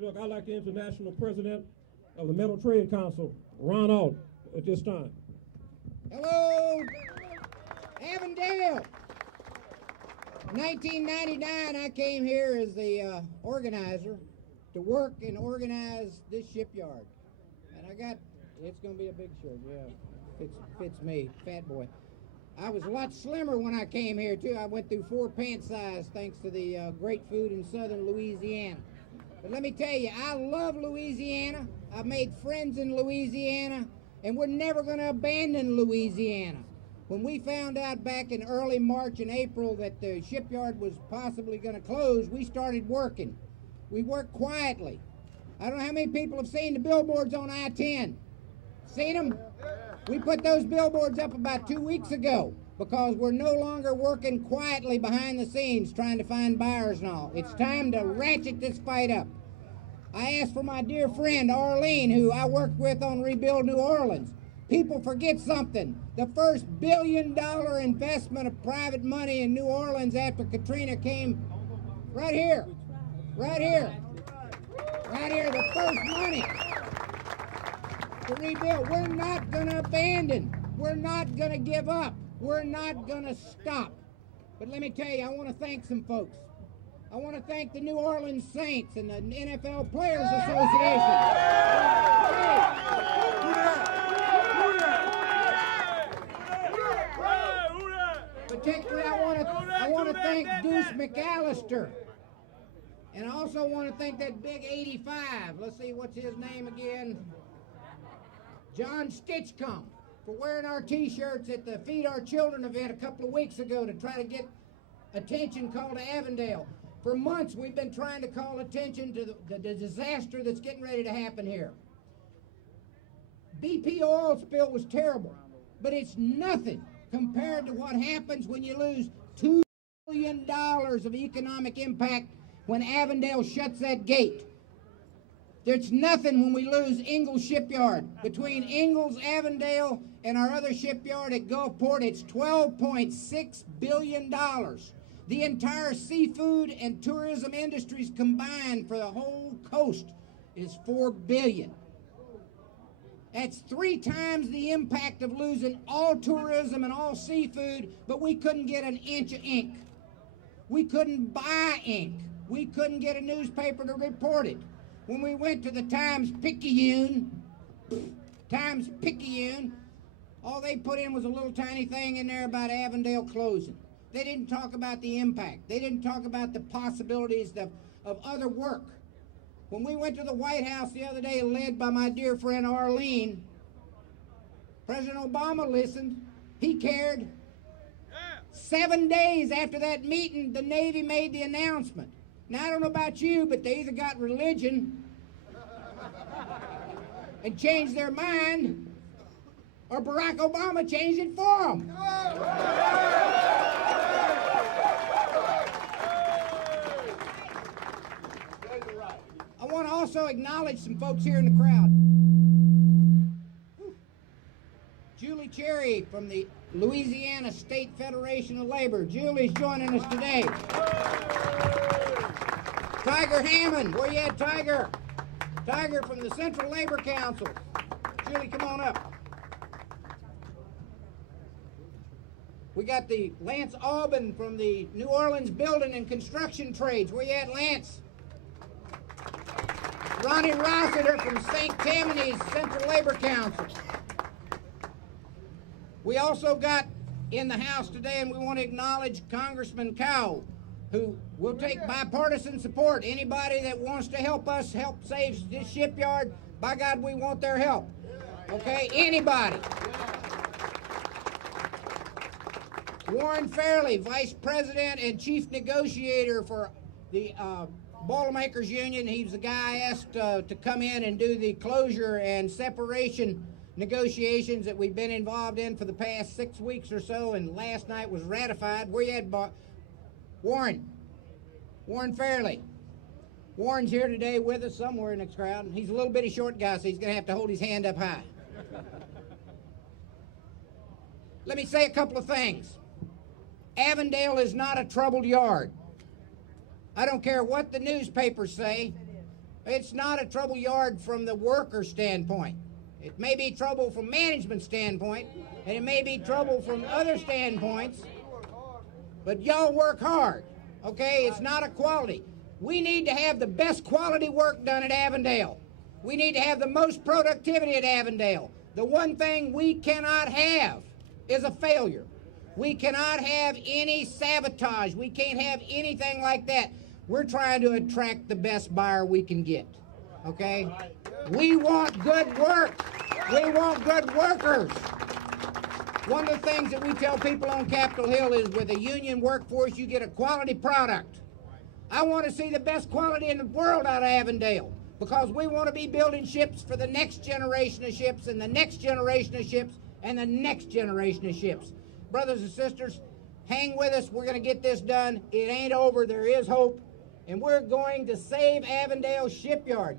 Look, I'd like the International President of the Metal Trade Council, Ron Ault, at this time. Hello, Avondale. In 1999, I came here as the organizer to work and organize this shipyard. And it's going to be a big shirt, yeah. Fits me, fat boy. I was a lot slimmer when I came here, too. I went through 4 pant size thanks to the great food in southern Louisiana. But let me tell you, I love Louisiana. I've made friends in Louisiana, and we're never going to abandon Louisiana. When we found out back in early March and April that the shipyard was possibly going to close, we started working. We worked quietly. I don't know how many people have seen the billboards on I-10. Seen them? We put those billboards up about 2 weeks ago because we're no longer working quietly behind the scenes trying to find buyers and all. It's time to ratchet this fight up. I asked for my dear friend Arlene, who I worked with on Rebuild New Orleans. People forget something. The first $1 billion investment of private money in New Orleans after Katrina came right here. Right here. Right here, the first money to rebuild. We're not going to abandon. We're not going to give up. We're not going to stop. But let me tell you, I want to thank some folks. I want to thank the New Orleans Saints and the NFL Players Association. Particularly, I want to thank Deuce McAllister. And I also want to thank that big 85. Let's see, what's his name again? John Stitchcomb, for wearing our T-shirts at the Feed Our Children event a couple of weeks ago to try to get attention called to Avondale. For months, we've been trying to call attention to the disaster that's getting ready to happen here. BP oil spill was terrible, but it's nothing compared to what happens when you lose $2 billion of economic impact when Avondale shuts that gate. There's nothing when we lose Ingalls Shipyard. Between Ingalls, Avondale, and our other shipyard at Gulfport, it's $12.6 billion. The entire seafood and tourism industries combined for the whole coast is $4 billion. That's 3 times the impact of losing all tourism and all seafood, but we couldn't get an inch of ink. We couldn't buy ink. We couldn't get a newspaper to report it. When we went to the Times-Picayune, all they put in was a little tiny thing in there about Avondale closing. They didn't talk about the impact. They didn't talk about the possibilities of other work. When we went to the White House the other day, led by my dear friend Arlene, President Obama listened. He cared. 7 days after that meeting, the Navy made the announcement. Now, I don't know about you, but they either got religion and changed their mind, or Barack Obama changed it for them. I want to also acknowledge some folks here in the crowd. Julie Cherry from the Louisiana State Federation of Labor. Julie's joining us today. Tiger Hammond, where you at, Tiger? Tiger from the Central Labor Council. Julie, come on up. We got the Lance Albin from the New Orleans Building and Construction Trades. Where you at, Lance? Ronnie Rossiter from St. Tammany's Central Labor Council. We also got in the House today, and we want to acknowledge Congressman Cowell, who will take bipartisan support. Anybody that wants to help us help save this shipyard, by God, we want their help. Okay, anybody. Warren Fairley, Vice President and Chief Negotiator for the Boilermakers Union. He's the guy I asked to come in and do the closure and separation negotiations that we've been involved in for the past 6 weeks or so, and last night was ratified. Where you at, Warren Fairley. Warren's here today with us somewhere in this crowd. He's a little bitty short guy, so he's going to have to hold his hand up high. Let me say a couple of things. Avondale is not a troubled yard. I don't care what the newspapers say. It's not a trouble yard from the worker standpoint. It may be trouble from management standpoint, and it may be trouble from other standpoints, but y'all work hard, okay? It's not a quality. We need to have the best quality work done at Avondale. We need to have the most productivity at Avondale. The one thing we cannot have is a failure. We cannot have any sabotage. We can't have anything like that. We're trying to attract the best buyer we can get, okay? We want good work. We want good workers. One of the things that we tell people on Capitol Hill is with a union workforce, you get a quality product. I want to see the best quality in the world out of Avondale because we want to be building ships for the next generation of ships and the next generation of ships and the next generation of ships. Brothers and sisters, hang with us. We're going to get this done. It ain't over. There is hope. And we're going to save Avondale Shipyard.